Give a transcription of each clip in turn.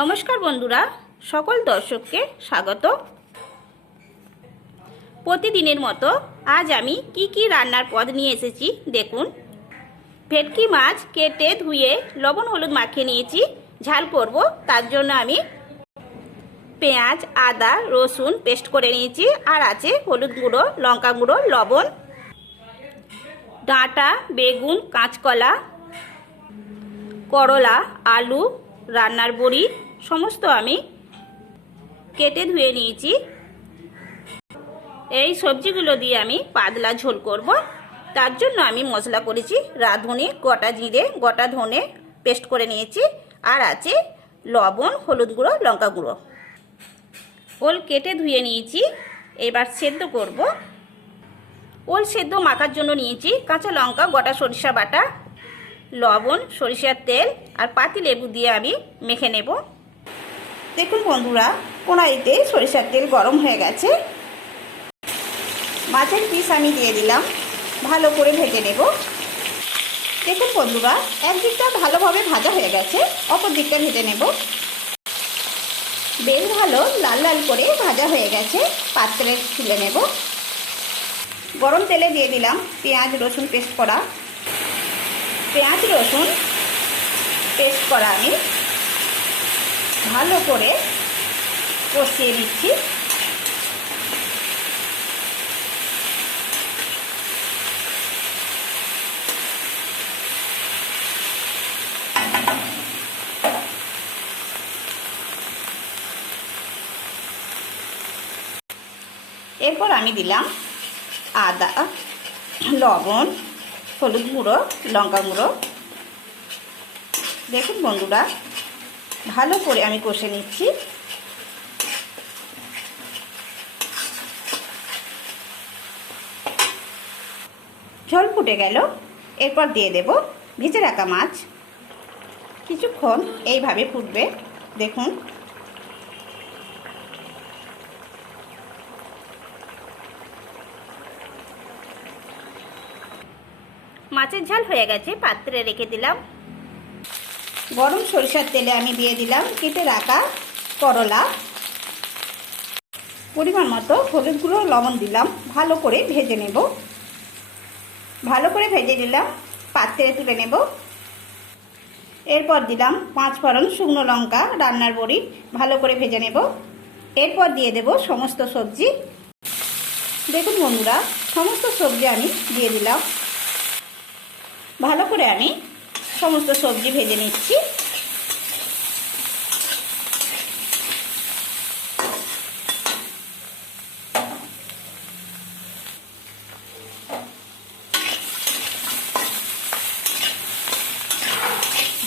নমস্কার বন্ধুরা, সকল দর্শককে স্বাগত। প্রতিদিনের মতো আজ আমি কি রান্নার পদ নিয়ে এসেছি দেখুন। ভেটকি মাছ কেটে ধুয়ে লবণ হলুদ মাখিয়ে নিয়েছি, ঝাল করব। তার জন্য আমি পেঁয়াজ আদা রসুন পেস্ট করে নিয়েছি, আর আছে হলুদ গুঁড়ো লঙ্কা গুঁড়ো লবণ, ডাঁটা বেগুন কাঁচকলা করলা আলু রান্নার বড়ি সমস্ত আমি কেটে ধুয়ে নিয়েছি। এই সবজিগুলো দিয়ে আমি পাতলা ঝোল করব। তার জন্য আমি মশলা করেছি রাঁধুনি, গোটা জিরে গোটা ধনে পেস্ট করে নিয়েছি, আর আছে লবণ হলুদ গুঁড়ো লঙ্কা গুঁড়ো। ওল কেটে ধুয়ে নিয়েছি, এবার সেদ্ধ করব। ওল সেদ্ধ মাখার জন্য নিয়েছি কাঁচা লঙ্কা গোটা সরিষা বাটা লবণ সরিষার তেল আর পাতি লেবু দিয়ে আমি মেখে নেব। দেখুন বন্ধুরা, কড়াইতে সরিষার তেল গরম হয়ে গেছে। মাছের পিস আমি দিয়ে দিলাম, ভালো করে ভেজে নেব। দেখুন বন্ধুরা, একদিকটা ভালোভাবে ভাজা হয়ে গেছে, অপর দিকটা ভেজে নেব। বেশ ভালো লাল লাল করে ভাজা হয়ে গেছে, পাত্রে তুলে নেব। গরম তেলে দিয়ে দিলাম পেঁয়াজ রসুন পেস্ট করা। পেঁয়াজ রসুন পেস্ট করা আমি ভালো করে কষিয়ে নিচ্ছি। এরপর আমি দিলাম আদা লবণ হলুদ গুঁড়ো লঙ্কা গুঁড়ো। দেখুন বন্ধুরা, ভালো করে আমি কষে নিচ্ছি। ঝোল ফুটে গেল, এরপর দিয়ে দেব ভেজে রাখা মাছ। কিছুক্ষণ এইভাবে ফুটবে। দেখুন মাছের ঝাল হয়ে গেছে, পাত্রে রেখে দিলাম। গরম সরিষার তেলে আমি দিয়ে দিলাম কেটে রাখা করলা, পরিমাণ মতো হলুদ গুঁড়ো লবণ দিলাম, ভালো করে ভেজে নেব। ভালো করে ভেজে নিলাম, পাত্রে তুলে নেব। এরপর দিলাম 5 ফোড়ন শুকনো লঙ্কা রান্নার বড়ি, ভালো করে ভেজে নেব। এরপর দিয়ে দেব সমস্ত সবজি। দেখুন বন্ধুরা, সমস্ত সবজি আমি দিয়ে দিলাম। ভালো করে আমি সমস্ত সবজি ভেজে নিচ্ছি।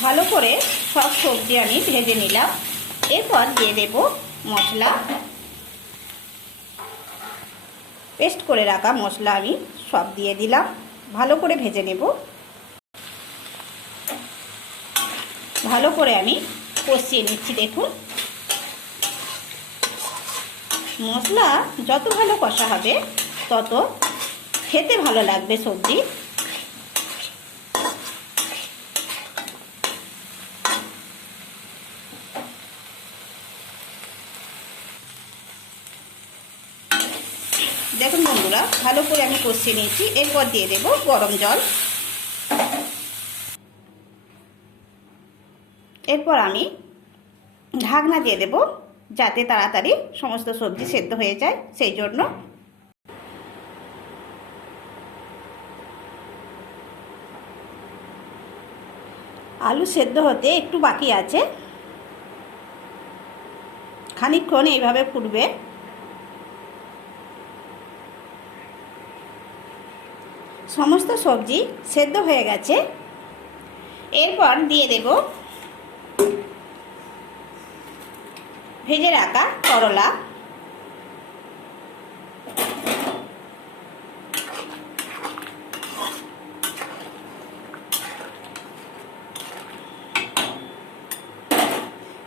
ভালো করে সব সবজি আমি ভেজে নিলাম। এরপর দিয়ে দেব মশলা। পেস্ট করে রাখা মশলা আমি সব দিয়ে দিলাম, ভালো করে ভেজে নেব। ভালো করে আমি কষিয়ে নিচ্ছি। দেখুন মশলা যত ভালো কষা হবে তত খেতে ভালো লাগবে সবজি। দেখুন বন্ধুরা, ভালো করে আমি কষিয়ে নিয়েছি। এরপর দিয়ে দেব গরম জল। এরপর আমি ঢাকনা দিয়ে দেব, যাতে তাড়াতাড়ি সমস্ত সবজি সেদ্ধ হয়ে যায়, সেই জন্য। আলু সেদ্ধ হতে একটু বাকি আছে, খানিকক্ষণ এইভাবে ফুটবে। সমস্ত সবজি সেদ্ধ হয়ে গেছে। এরপর দিয়ে দেব ভেজে রাখা করলা।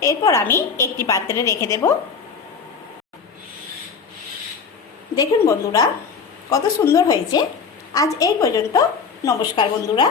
এরপর আমি একটি পাত্রে রেখে দেব। দেখুন বন্ধুরা, কত সুন্দর হয়েছে। আজ এই পর্যন্ত। নমস্কার বন্ধুরা।